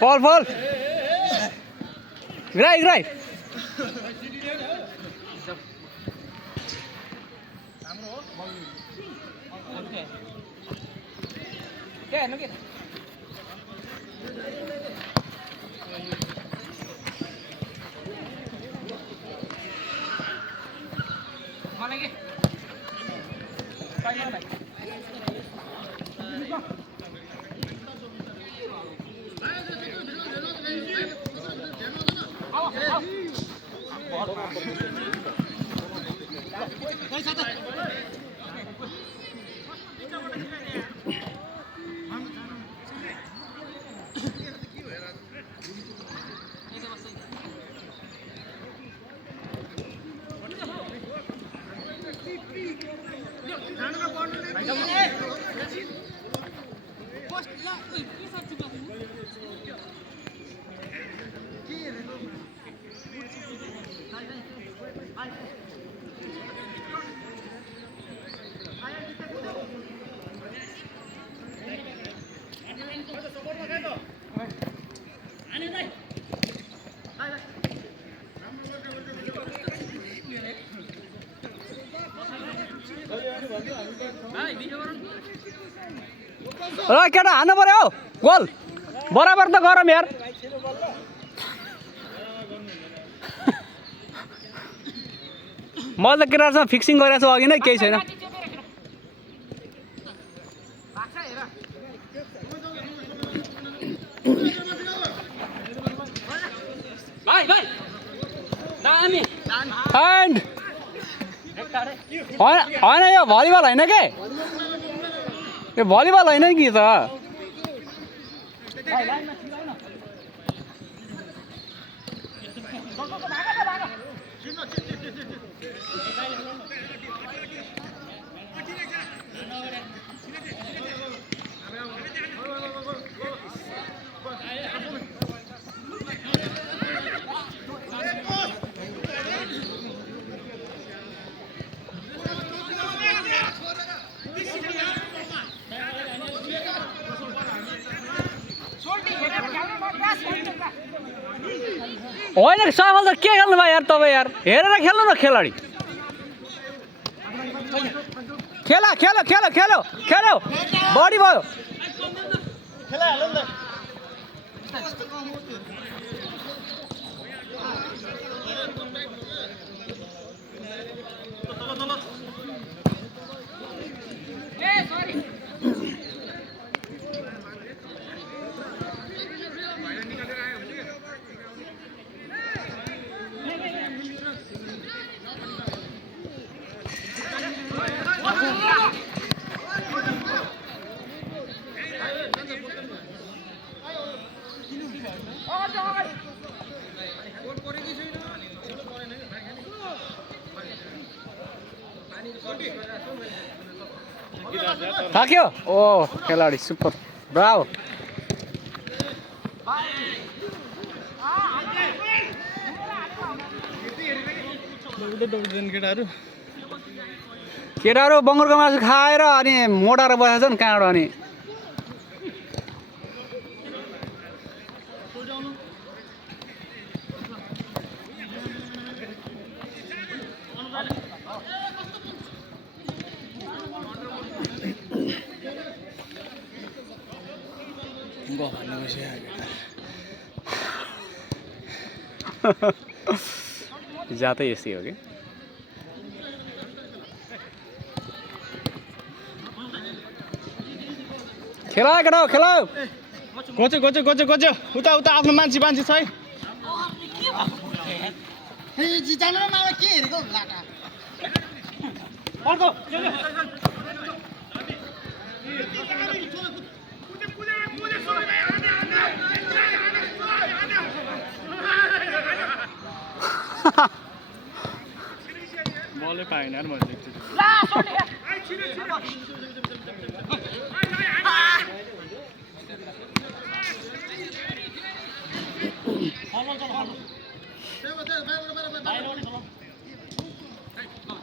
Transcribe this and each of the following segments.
Fall. Right. केटा हान्नु पर्यो गोल बराबर त गरौँ यार मैले त केटासँग फिक्सिङ गरेको छु अघि नै केही छैन होइन यो भलिबल होइन के यो भलिबल होइन कि त होइन सफल त के खेल्नु भयो यार तपाईँ यार हेरेर खेल्नु न खेलाडी खेलो बढी भयो थाक्यो ओ खेलाडी सुपर ब्राभो केटाहरू बङ्गुरको मासु खाएर अनि मोटाएर बसेको छन् कहाँबाट अनि जातै यस्तै हो कि खेला केटा खेला गोचो उता आफ्नो मान्छे छ है बलै पाएन यार मैले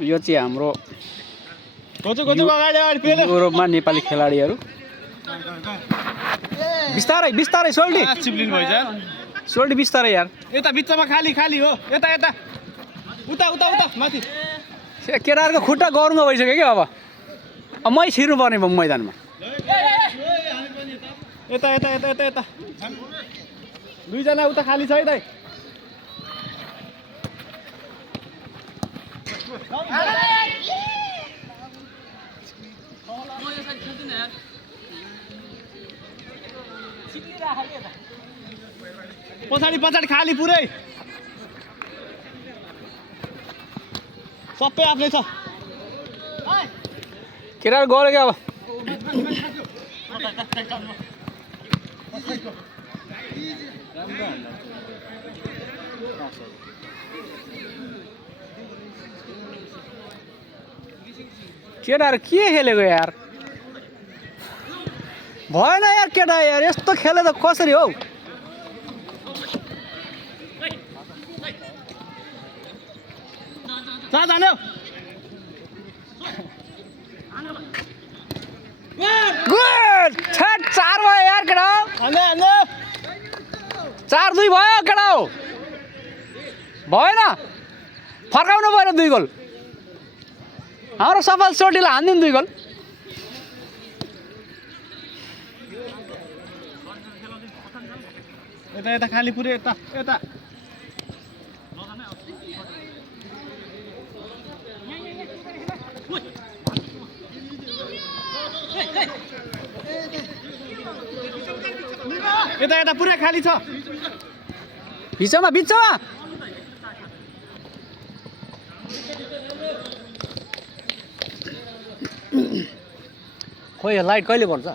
यो चाहिँ हाम्रो युरोपमा नेपाली खेलाडीहरू बिस्तारै बिस्तारै सोल्टी चिप्लिनु भइछ सोल्टी बिस्तारै यार यता बिचमा खाली खाली हो यता यता उता उता उता माथि केटाहरूको खुट्टा गरुङ्ग भइसक्यो क्या अब मै छिर्नु पर्ने भयो मैदानमा यता यता यता यता यता दुईजना उता खाली छ है दाइ पछाडि पछाडि खाली पुरै सबै आफ्नै छ केटाहरू गऱ्यो क्या अब केटाहरू के खेलेको यार भएन यार केटा यार यस्तो खेले त कसरी हौ जाने गुड 4 भयो यार केटा 4-2 भयो केटा हो भएन फर्काउनु पऱ्यो 2 गोल हाम्रो सफल सोटीलाई हान्दिनु 2 गोल यता यता खाली पुरै यता यता यता यता पुरै खाली छ बिचमा बिचमा खोइ लाइट कहिले पर्छ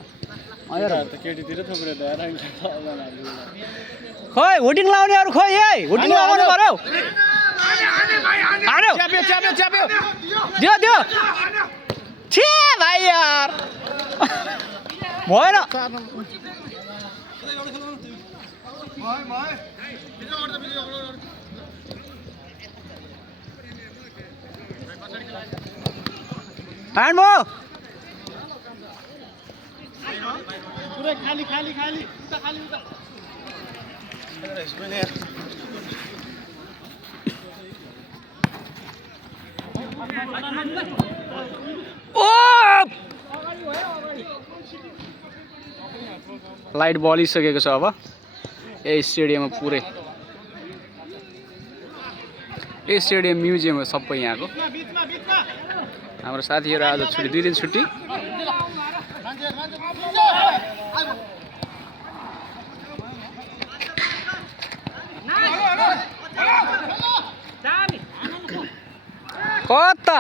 केटीतिर थोप्रे त खोइ हुटिङ लाउनेहरू खोइ है हुटिङ लगाउनु पर्यो हान्यो च्याप्यो च्याप्यो च्याप्यो दियो दियो छे भाइ यार भएन ह्यान्ड भयो पुरै खाली खाली खाली उता खाली उता ओ लाइट बलिसकेको छ अब यही स्टेडियममा पुरै यही स्टेडियम म्युजियम हो सबै यहाँको हाम्रो साथीहरू आज छुट्टी 2 दिन छुट्टी कता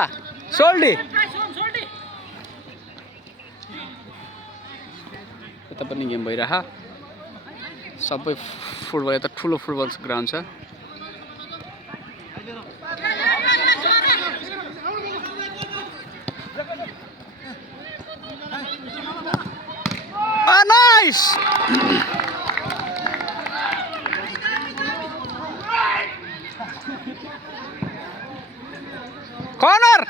सोल्डी यता पनि गेम भइरह सबै फुटबल यता ठुलो फुटबल ग्राउन्ड छ नाइस कॉर्नर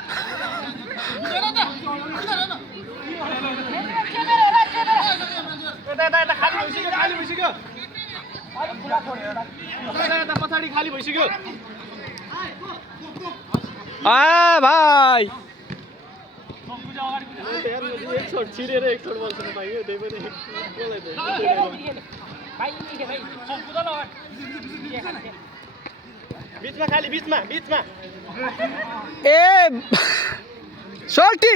खाली भइसक्यो पछाडि खाली भइसक्यो आ भाइ एक छोट छिरेर एक छोट बल्छ पाइयो त्यही पनि बिचमा खाली बिचमा बिचमा ए सोल्टी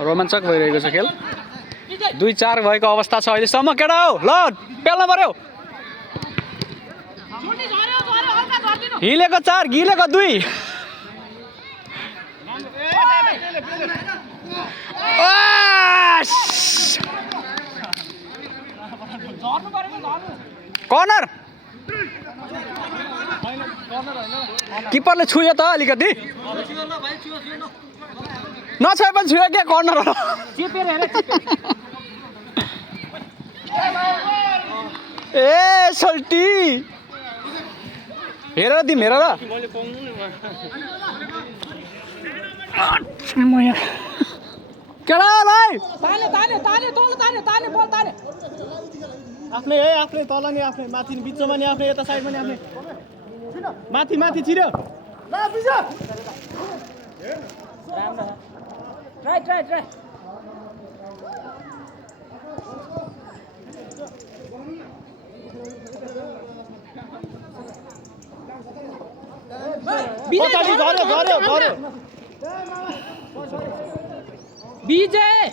रोमाञ्चक भइरहेको छ खेल 2-4 भएको अवस्था छ अहिलेसम्म केटा हो ल पेल्न पर्यो हिलेको 4 गिलेको 2 कर्नर किपरले छुयो त अलिकति नछुए पनि छुयो क्या कर्नर ए सल्टी हेर दिम हेर र केटालाई आफ्नै है आफ्नै तल नि आफ्नै माथि नि बिचमा नि आफ्नै यता साइडमा नि आफ्नै माथि माथि छिर्यो ट्राई पछाडि झर्यो विजय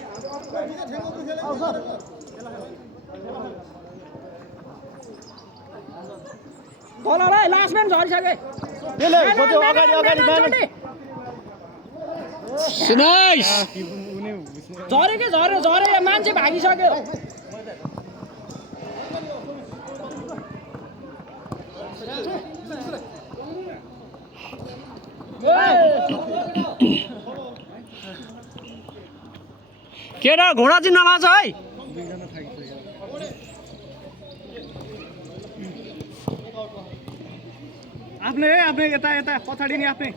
बोलालाई लास्ट म्यान झरिसके त्यसले खोज्यो अगाडि नाइस झऱ्यो मान्छे भागिसक्यो केटा घोडा चाहिँ नलाछ है आफ्नै है आफ्नै यता पछाडि नि आफ्नै